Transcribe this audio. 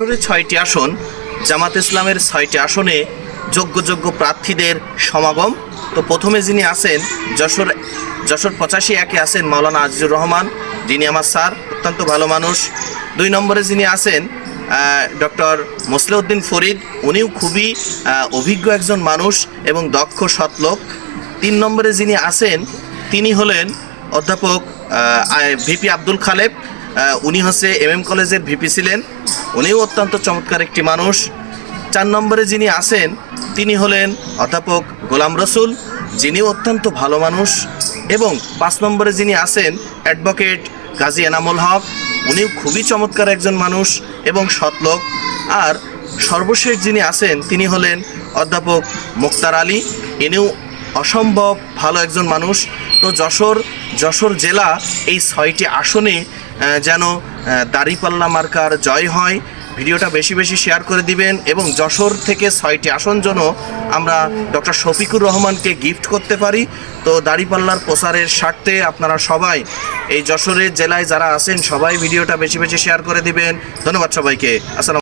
যশোরের ৬টি আসন, জামাত ইসলামের ৬টি আসনে যোগ্য প্রার্থীদের সমাগম। তো প্রথমে যিনি আছেন যশোর যশোর ৮৫-১-এ আছেন মাওলানা আজিজুর রহমান, যিনি আমার স্যার, অত্যন্ত ভালো মানুষ। ২ নম্বরে যিনি আছেন ডক্টর মোসলেউদ্দিন ফরিদ, উনিও খুবই অভিজ্ঞ একজন মানুষ এবং দক্ষ সৎলোক। ৩ নম্বরে যিনি আছেন তিনি হলেন অধ্যাপক ভিপি আব্দুল খালেক, উনি হচ্ছে MM কলেজের ভিপি ছিলেন, উনিও অত্যন্ত চমৎকার একটি মানুষ। ৪ নম্বরে যিনি আছেন তিনি হলেন অধ্যাপক গোলাম রসুল, যিনিও অত্যন্ত ভালো মানুষ। এবং ৫ নম্বরে যিনি আছেন অ্যাডভোকেট গাজী এনামুল হক, উনিও খুবই চমৎকার একজন মানুষ এবং সৎলোক। আর সর্বশেষ যিনি আছেন তিনি হলেন অধ্যাপক মুক্তার আলী, ইনিও অসম্ভব ভালো একজন মানুষ। তো যশোর জেলা এই ৬টি আসনে যেন দাঁড়িপাল্লা মার্কার জয় হয়। ভিডিওটা বেশি শেয়ার করে দিবেন এবং যশোর থেকে 6টি আসন যেন আমরা ডক্টর শফিকুর রহমানকে গিফট করতে পারি। তো দাঁড়িপাল্লার প্রচারের স্বার্থে আপনারা সবাই এই যশোরের জেলায় যারা আছেন সবাই ভিডিওটা বেশি শেয়ার করে দিবেন। ধন্যবাদ সবাইকে। আসসালাম।